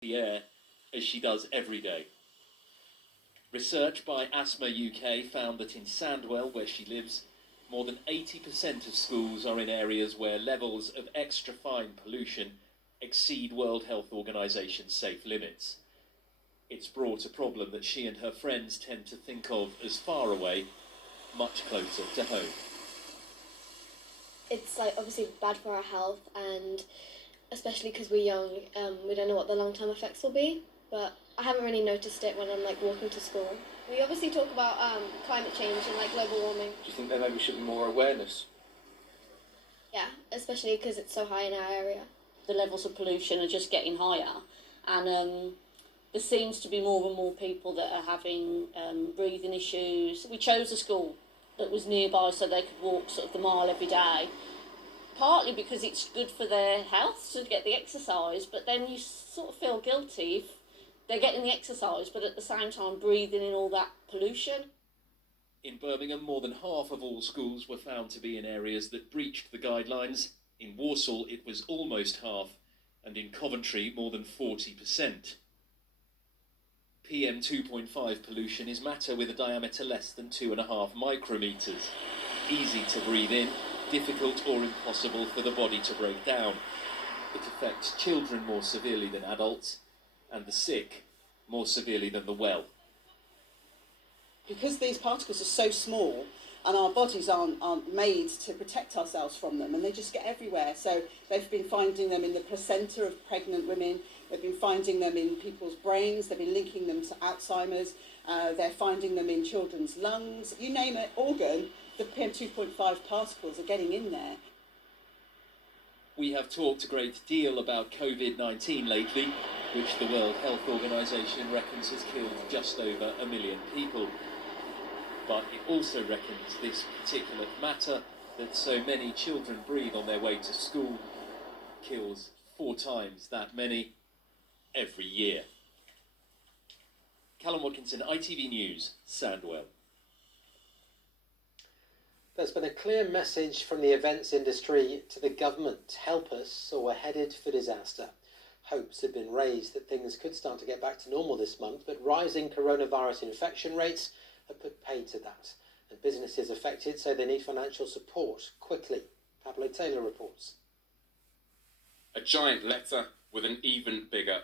the air as she does every day. Research by Asthma UK found that in Sandwell, where she lives, more than 80% of schools are in areas where levels of extra fine pollution exceed World Health Organization's safe limits. It's brought a problem that she and her friends tend to think of as far away, much closer to home. It's obviously bad for our health, and especially because we're young, we don't know what the long-term effects will be, but I haven't really noticed it when I'm walking to school. We obviously talk about climate change and global warming. Do you think there maybe should be more awareness? Yeah, especially because it's so high in our area. The levels of pollution are just getting higher, and there seems to be more and more people that are having breathing issues. We chose a school that was nearby so they could walk sort of the mile every day, partly because it's good for their health to get the exercise, but then you sort of feel guilty if they're getting the exercise but at the same time breathing in all that pollution. In Birmingham, more than half of all schools were found to be in areas that breached the guidelines. In Walsall, it was almost half, and in Coventry, more than 40%. PM 2.5 pollution is matter with a diameter less than 2.5 micrometres. Easy to breathe in, difficult or impossible for the body to break down. It affects children more severely than adults, and the sick more severely than the well. Because these particles are so small and our bodies aren't made to protect ourselves from them, and they just get everywhere. So they've been finding them in the placenta of pregnant women, they've been finding them in people's brains, they've been linking them to Alzheimer's, they're finding them in children's lungs. You name an organ, the PM 2.5 particles are getting in there. We have talked a great deal about COVID-19 lately, which the World Health Organization reckons has killed just over 1 million people. But it also reckons this particulate matter that so many children breathe on their way to school kills 4 times that many every year. Callum Watkinson, ITV News, Sandwell. There's been a clear message from the events industry to the government. Help us, or we're headed for disaster. Hopes had been raised that things could start to get back to normal this month, but rising coronavirus infection rates have put paid to that. And businesses affected say they need financial support quickly. Pablo Taylor reports. A giant letter with an even bigger